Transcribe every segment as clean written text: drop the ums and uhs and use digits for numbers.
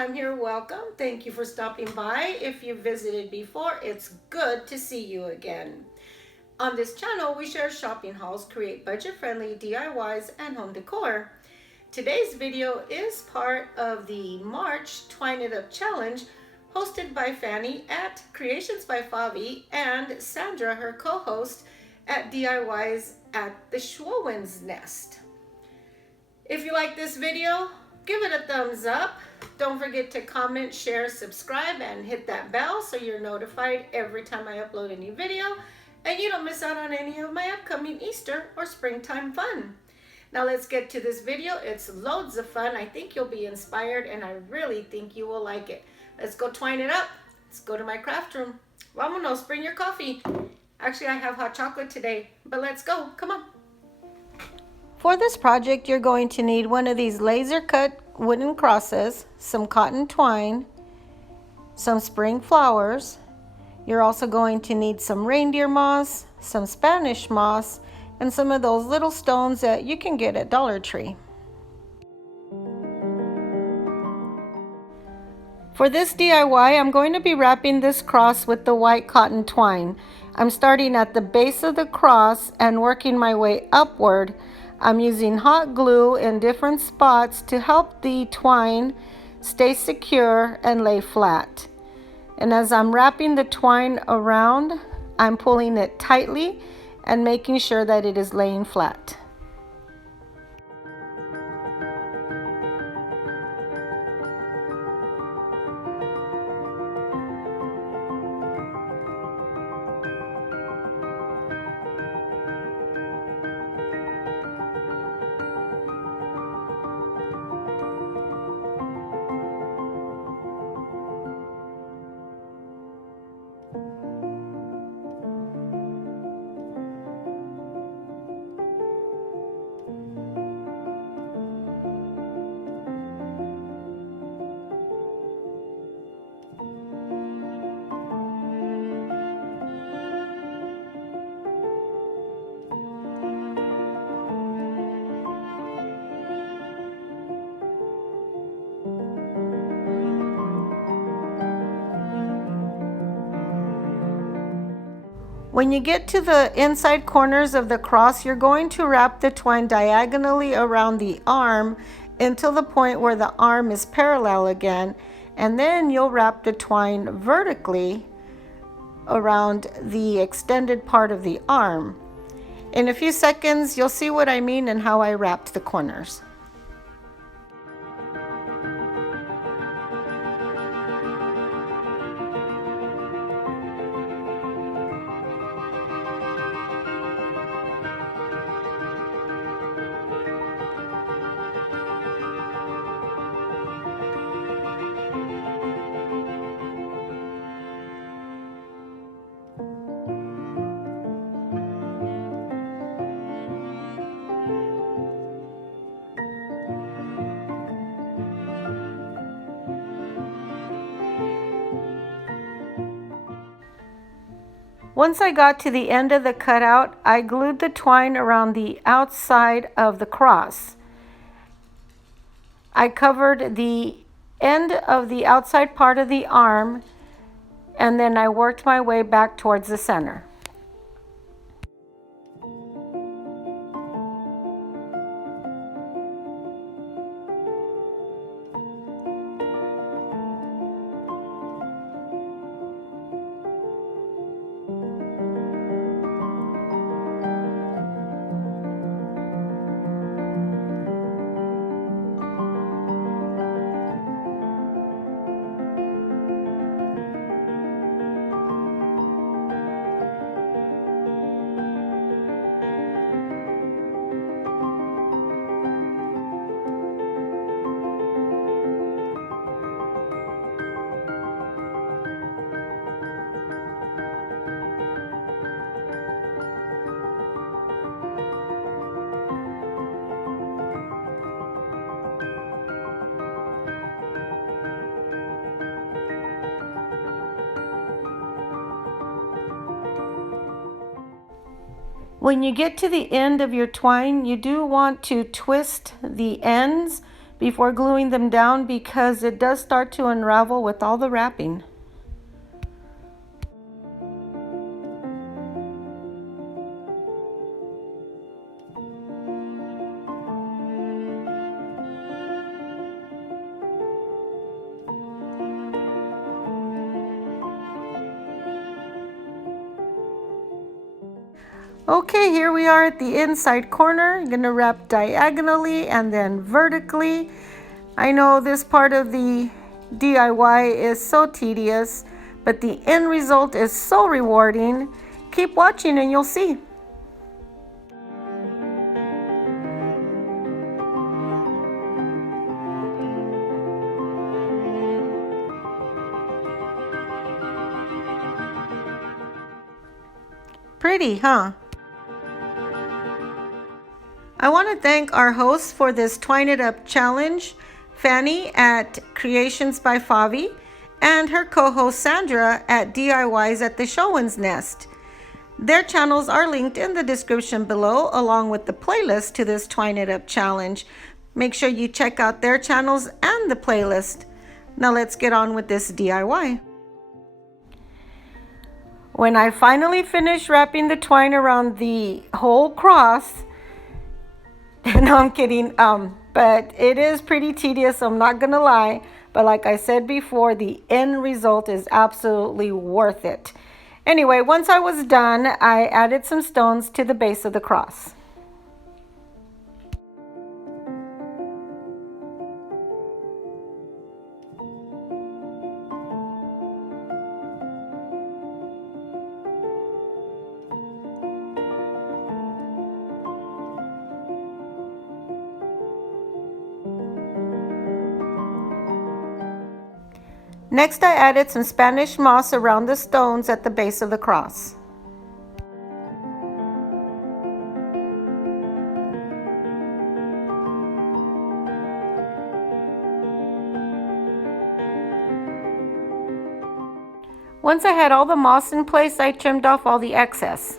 time here, welcome. Thank you for stopping by. If you visited before, it's good to see you again. On this channel, we share shopping hauls, create budget-friendly DIYs, and home decor. Today's video is part of the March Twine It Up Challenge hosted by Fanny at Creations by Favi and Sandra, her co-host, at DIYs at the Schwowen's Nest. If you like this video, give it a thumbs up. Don't forget to comment, share, subscribe, and hit that bell so you're notified every time I upload a new video and you don't miss out on any of my upcoming Easter or springtime fun. Now let's get to this video. It's loads of fun. I think you'll be inspired and I really think you will like it. Let's go twine it up. Let's go to my craft room. Vámonos, bring your coffee. Actually, I have hot chocolate today, but let's go. Come on. For this project, you're going to need one of these laser cut wooden crosses, some cotton twine, some spring flowers. You're also going to need some reindeer moss, some Spanish moss, and some of those little stones that you can get at Dollar Tree. For this DIY, I'm going to be wrapping this cross with the white cotton twine. I'm starting at the base of the cross and working my way upward. I'm using hot glue in different spots to help the twine stay secure and lay flat. And as I'm wrapping the twine around, I'm pulling it tightly and making sure that it is laying flat. When you get to the inside corners of the cross, you're going to wrap the twine diagonally around the arm until the point where the arm is parallel again, and then you'll wrap the twine vertically around the extended part of the arm. In a few seconds, you'll see what I mean and how I wrapped the corners. Once I got to the end of the cutout, I glued the twine around the outside of the cross. I covered the end of the outside part of the arm, and then I worked my way back towards the center. When you get to the end of your twine, you do want to twist the ends before gluing them down because it does start to unravel with all the wrapping. Okay, here we are at the inside corner. I'm going to wrap diagonally and then vertically. I know this part of the DIY is so tedious, but the end result is so rewarding. Keep watching and you'll see. Pretty, huh? I want to thank our hosts for this Twine It Up challenge, Fanny at Creations by Favi, and her co-host Sandra at DIYs at the Showman's Nest. Their channels are linked in the description below, along with the playlist to this Twine It Up challenge. Make sure you check out their channels and the playlist. Now let's get on with this DIY. When I finally finished wrapping the twine around the whole cross, no, I'm kidding. But it is pretty tedious, I'm not gonna lie. But like I said before, the end result is absolutely worth it. Anyway, once I was done, I added some stones to the base of the cross. Next, I added some Spanish moss around the stones at the base of the cross. Once I had all the moss in place, I trimmed off all the excess.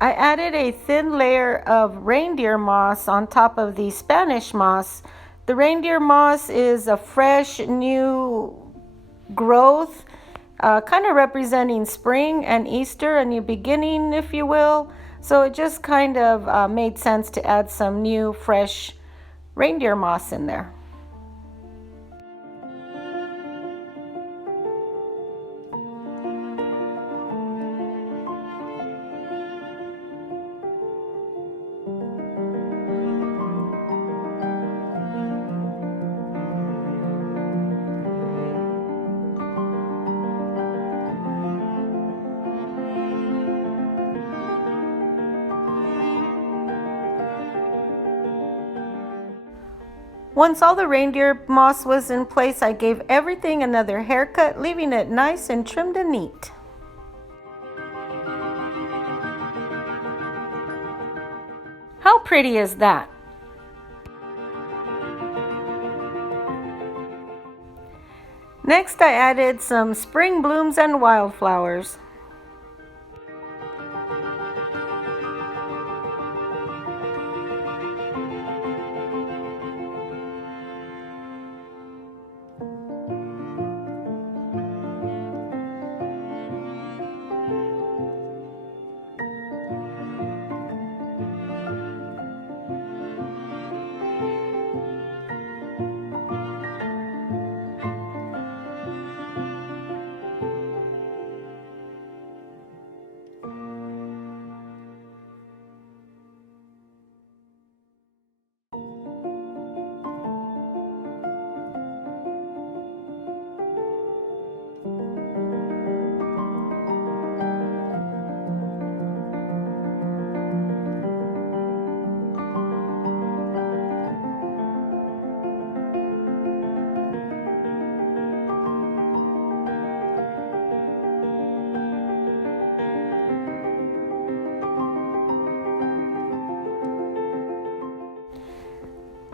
I added a thin layer of reindeer moss on top of the Spanish moss. The reindeer moss is a fresh new growth, kind of representing spring and Easter, a new beginning, if you will. So it just kind of made sense to add some new fresh reindeer moss in there. Once all the reindeer moss was in place, I gave everything another haircut, leaving it nice and trimmed and neat. How pretty is that? Next, I added some spring blooms and wildflowers.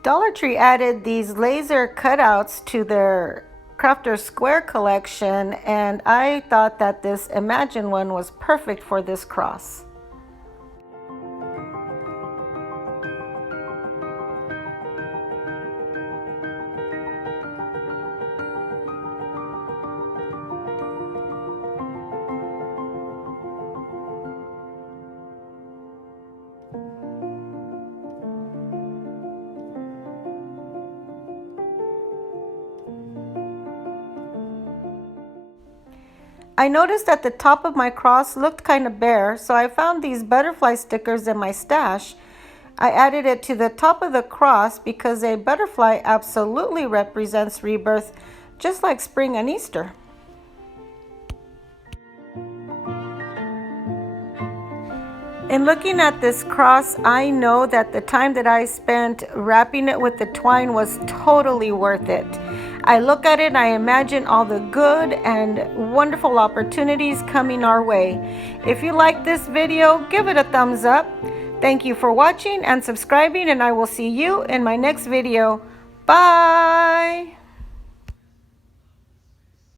Dollar Tree added these laser cutouts to their Crafter Square collection, and I thought that this Imagine one was perfect for this cross. I noticed that the top of my cross looked kind of bare, so I found these butterfly stickers in my stash. I added it to the top of the cross because a butterfly absolutely represents rebirth, just like spring and Easter. In looking at this cross, I know that the time that I spent wrapping it with the twine was totally worth it. I look at it and I imagine all the good and wonderful opportunities coming our way. If you like this video, give it a thumbs up. Thank you for watching and subscribing, and I will see you in my next video. Bye!